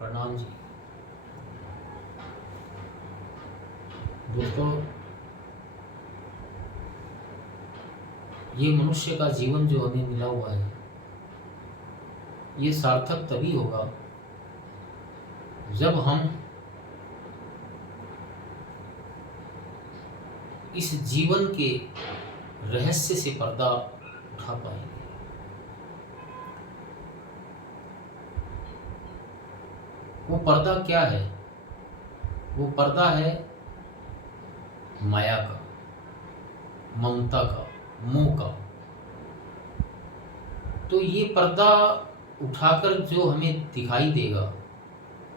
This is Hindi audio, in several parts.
प्रणाम जी। दोस्तों, ये मनुष्य का जीवन जो हमें मिला हुआ है, ये सार्थक तभी होगा जब हम इस जीवन के रहस्य से पर्दा उठा पाएंगे। वो पर्दा क्या है? वो पर्दा है माया का, ममता का, मोह का। तो ये पर्दा उठाकर जो हमें दिखाई देगा,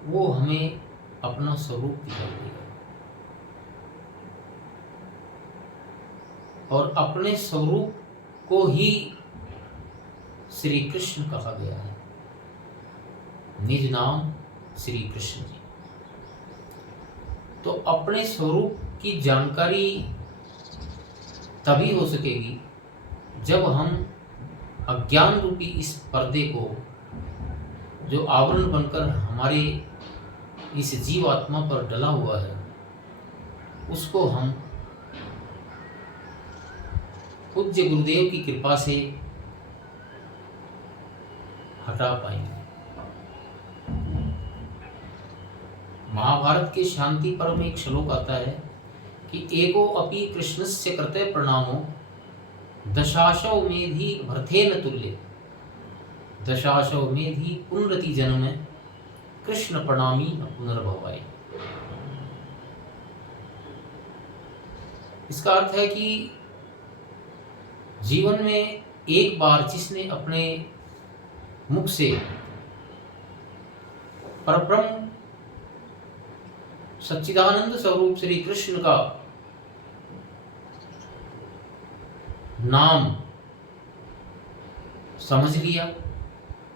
वो हमें अपना स्वरूप दिखाई देगा। और अपने स्वरूप को ही श्री कृष्ण कहा गया है। निज नाम श्री कृष्ण जी। तो अपने स्वरूप की जानकारी तभी हो सकेगी जब हम अज्ञान रूपी इस पर्दे को, जो आवरण बनकर हमारे इस जीव आत्मा पर डला हुआ है, उसको हम पूज्य गुरुदेव की कृपा से हटा पाएंगे। महाभारत के शांति पर्व में एक श्लोक आता है कि एको अपि कृष्णस्य कृते प्रणामो दशाशो मेधि भरथेन तुल्य, दशाशो मेधि पुनरति जन्म कृष्ण प्रणामी न पुनर्भवाय। इसका अर्थ है कि जीवन में एक बार जिसने अपने मुख से परब्रह्म सच्चिदानंद स्वरूप श्री कृष्ण का नाम समझ लिया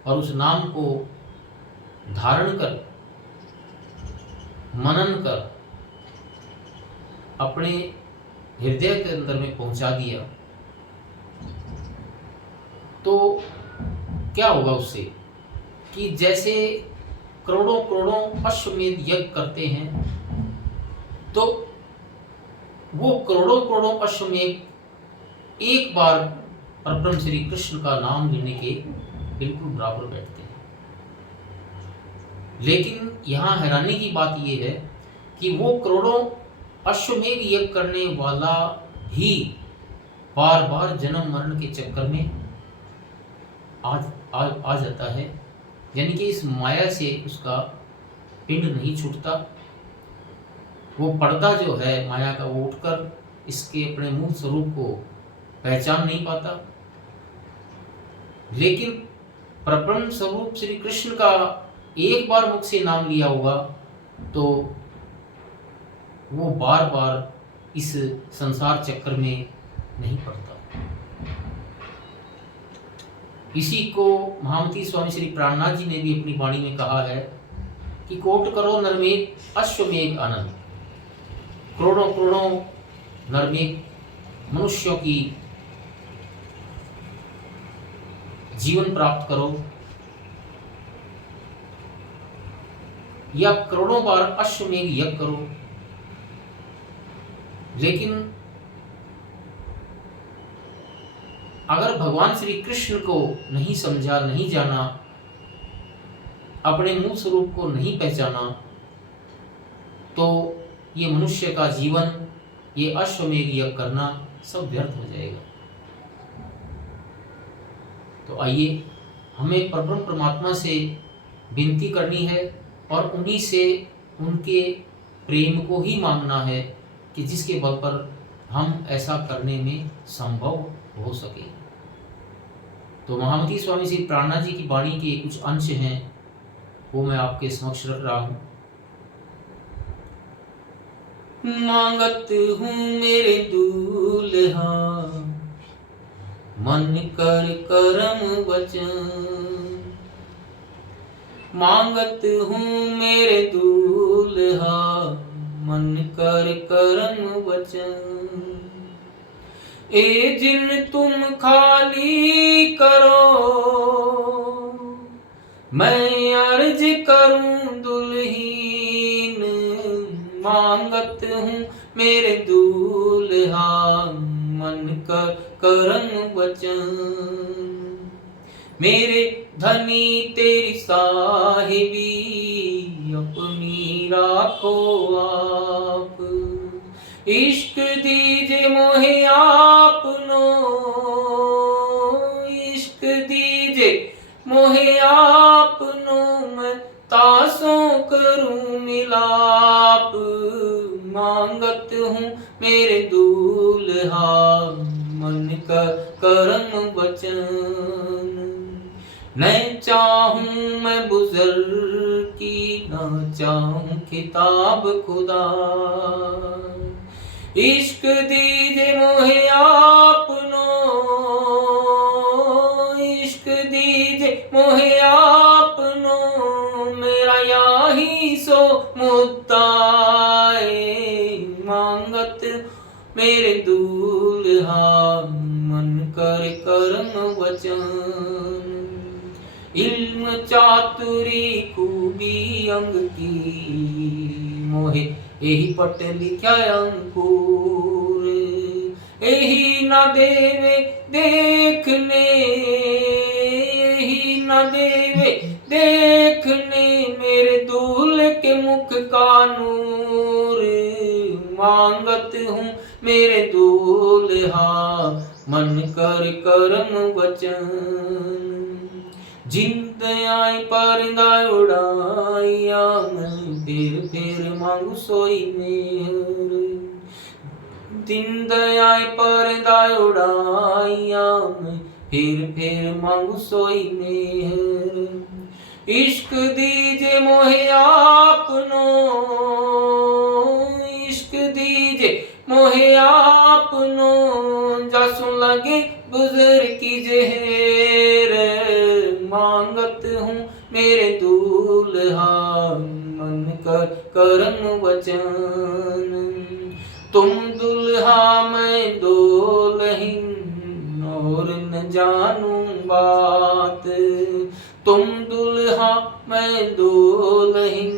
और उस नाम को धारण कर, मनन कर अपने हृदय के अंदर में पहुंचा दिया, तो क्या होगा उससे कि जैसे करोड़ों करोड़ों अश्वमेध यज्ञ करते हैं, तो वो करोड़ों करोड़ों अश्वमेध एक बार परब्रह्म श्री कृष्ण का नाम लेने के बिल्कुल बराबर बैठते हैं। लेकिन यहाँ हैरानी की बात यह है कि वो करोड़ों अश्वमेध यज्ञ करने वाला भी बार बार जन्म मरण के चक्कर में आ जाता है। यानी कि इस माया से उसका पिंड नहीं छूटता। वो पर्दा जो है माया का, वो उठकर इसके अपने मूल स्वरूप को पहचान नहीं पाता। लेकिन परब्रह्म स्वरूप श्री कृष्ण का एक बार मुख से नाम लिया होगा तो वो बार बार इस संसार चक्कर में नहीं पड़ता। इसी को महामती स्वामी श्री प्राणनाथ जी ने भी अपनी वाणी में कहा है कि कोट करो नरमेघ अश्वमेघ आनंद। करोड़ों करोड़ों नरमेघ मनुष्यों की जीवन प्राप्त करो, या करोड़ों बार अश्वमेघ यज्ञ करो, लेकिन अगर भगवान श्री कृष्ण को नहीं समझा, नहीं जाना, अपने मूल स्वरूप को नहीं पहचाना, तो ये मनुष्य का जीवन, ये अश्वमेध यज्ञ करना सब व्यर्थ हो जाएगा। तो आइए हमें परब्रह्म परमात्मा से विनती करनी है और उन्हीं से उनके प्रेम को ही मांगना है कि जिसके बल पर हम ऐसा करने में संभव हो सके। तो महामती स्वामी श्री प्राणनाथ जी की वाणी के कुछ अंश हैं, वो मैं आपके समक्ष रख रहा हूं। मांगत हूँ मेरे दूल्हा, मन कर करम वचन। मांगत हूँ मेरे दूल्हा, मन कर करम वचन। ए जिन तुम खाली करो, मैं अर्ज करूं दुल्हीन, मांगत हूँ मेरे दूल्हा मन कर करम वचन। मेरे धनी तेरी साहिबी अपनी राखो आप, इश्क दीजे मोहे आपनो, इश्क दीजे मोहे आपनो, मैं तासों करूं मिलाप, मांगत हूँ मेरे दूल्हा मन का करम वचन। न चाहूं मैं बुजुर्ग की, न चाहूं खिताब खुदा, इश्क दीजे मोहे आपनो, इश्क दीजे मोहे आपनो, मेरा याही सो मुद्दा है, मांगत मेरे दूल्हा मन कर करम वचन। इल्म चातुरी खूबी अंग की, मोहे यही पट लिखा अंकुर, यही न देवे देखने, यही न देवे देखने, मेरे दूल्हे के मुख का नूर, मांगत हूँ मेरे दूल्हा मन कर करम वचन। जिंद आई परिंदा उड़ाइया, मैं फिर मांगू सोई मेहर, जिंद आई परिंदा उड़ाइया, मैं फिर मांगू सोई मेहर, इश्क दीजे मोहे आपनो, इश्क दीजे मोहे आपनो, जसु लगे बुजुर्ग की जहर, मांगत हूँ मेरे दूल्हा मन कर करम वचन। तुम दुल्हा मैं दुल्हन और न जानूं बात, तुम दुल्हा मैं दुल्हन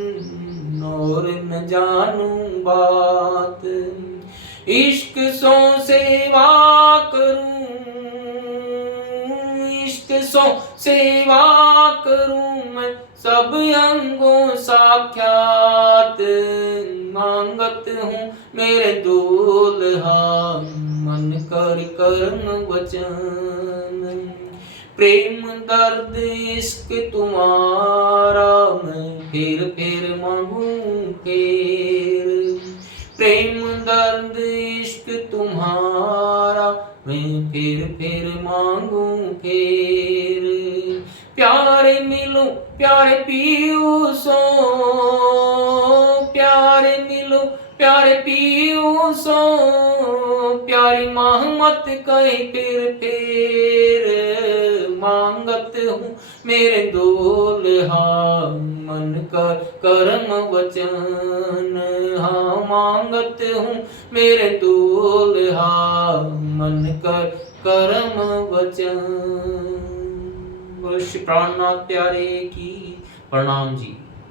और न जानूं बात, इश्क सो सेवा करूं, इश्क सो सेवा करूं मैं सब अंगों साक्षात, मांगत हूँ मेरे दूल्हा मन कर करम वचन। प्रेम दर्द इश्क तुम्हारा मैं फिर मांगूं फिर, प्रेम दर्द इश्क तुम्हारा मैं फिर मांगूं फिर, प्यारे मिलो प्यारे पियो सो, प्यारे मिलो प्यारे पियो सो, प्यारी मोहम्मद कहे फिर, मांगत हूँ मेरे दूल्हा मन कर करम वचन। हाँ मांगत हूँ मेरे दूल्हा मन कर करम वचन। बोलो श्री प्राणनाथ प्यारे की प्रणाम जी।